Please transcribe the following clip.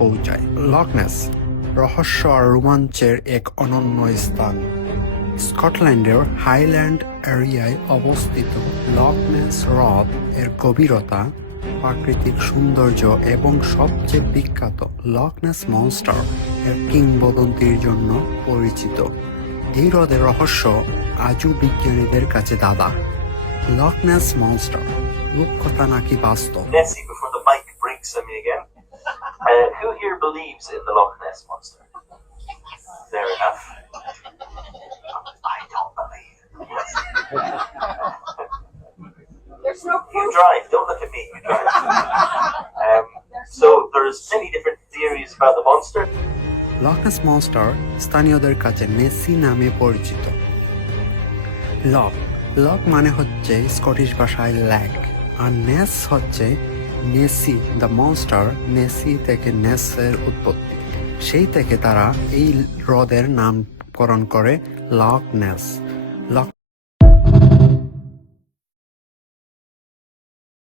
পৌঁছায়। লক নেস রহস্য আর রোমাঞ্চের এক অনন্য স্থান। স্কটল্যান্ডের হাইল্যান্ড এরিয়ায় অবস্থিত লক নেস হ্রদ এর গভীরতা, প্রাকৃতিক সৌন্দর্য এবং সবচেয়ে বিখ্যাত লক নেস মনস্টার এর কিংবদন্তির জন্য পরিচিত। এই হ্রদের রহস্য আজও বিজ্ঞানীদের কাছে দাদা। লক নেস মনস্টার রূপকথা নাকি বাস্তব? Nessie before the mic breaks on me again. Who here believes in the Loch Ness Monster? Fair enough. I don't believe. There's no You proof. drive. Don't look at me. You drive. So there's many different theories about the monster. Loch Ness monster স্থানীয়দের কাছে নেসি নামে পরিচিত। Lock lock মানে হচ্ছে Scottish ভাষায় lack, আর নেস হচ্ছে নেসি the monster. নেসি থেকে নেসের উৎপত্তি, সেই থেকে তারা এই হ্রদের নামকরণ করে লক নেস।